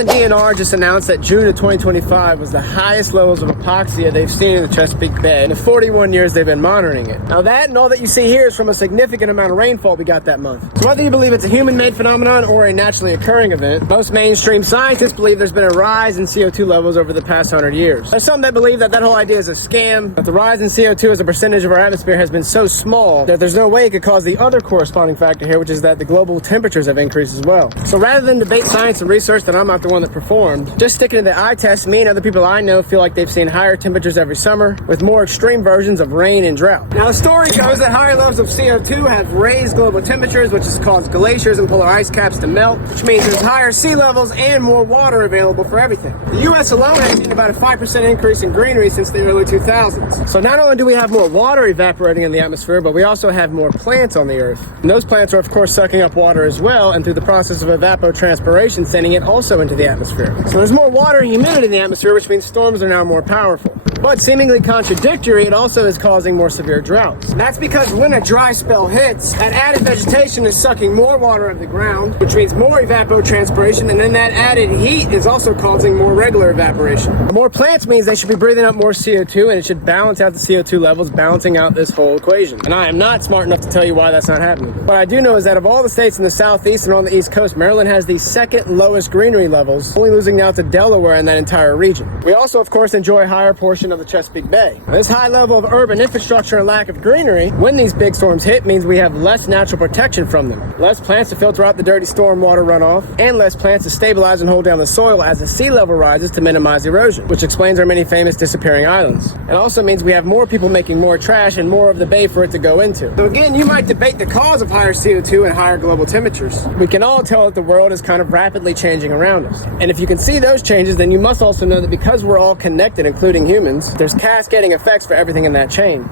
and DNR just announced that June of 2025 was the highest levels of hypoxia they've seen in the Chesapeake Bay in the 41 years they've been monitoring it. Now that and all that you see here is from a significant amount of rainfall we got that month. So whether you believe it's a human-made phenomenon or a naturally occurring event, most mainstream scientists believe there's been a rise in CO2 levels over the past 100 years. There's some that believe that whole idea is a scam, but the rise in CO2 as a percentage of our atmosphere has been so small that there's no way it could cause the other corresponding factor here, which is that the global temperatures have increased as well. So rather than debate science and research that I'm not the one that performed, just sticking to the eye test, me and other people I know feel like they've seen higher temperatures every summer with more extreme versions of rain and drought. Now the story goes that higher levels of CO2 have raised global temperatures, which has caused glaciers and polar ice caps to melt, which means there's higher sea levels and more water available for everything. The US alone has seen about a 5% increase in greenery since the early 2000s. So not only do we have more water evaporating in the atmosphere, but we also have more plants on the earth. And those plants are of course sucking up water as well, and through the process of evapotranspiration sending it also into the atmosphere. So there's more water and humidity in the atmosphere, which means storms are now more powerful. But seemingly contradictory, it also is causing more severe droughts. That's because when a dry spell hits, that added vegetation is sucking more water out of the ground, which means more evapotranspiration, and then that added heat is also causing more regular evaporation. More plants means they should be breathing up more CO2, and it should balance out the CO2 levels, balancing out this whole equation. And I am not smart enough to tell you why that's not happening. What I do know is that of all the states in the southeast and on the east coast, Maryland has the second lowest greenery levels, only losing now to Delaware in that entire region. We also, of course, enjoy a higher portion of the Chesapeake Bay. Now, this high level of urban infrastructure and lack of greenery, when these big storms hit, means we have less natural protection from them. Less plants to filter out the dirty storm water runoff, and less plants to stabilize and hold down the soil as the sea level rises to minimize erosion, which explains our many famous disappearing islands. It also means we have more people making more trash and more of the bay for it to go into. So again, you might debate the cause of higher CO2 and higher global temperatures. We can all tell that the world is kind of rapidly changing around us. And if you can see those changes, then you must also know that because we're all connected, including humans, there's cascading effects for everything in that chain.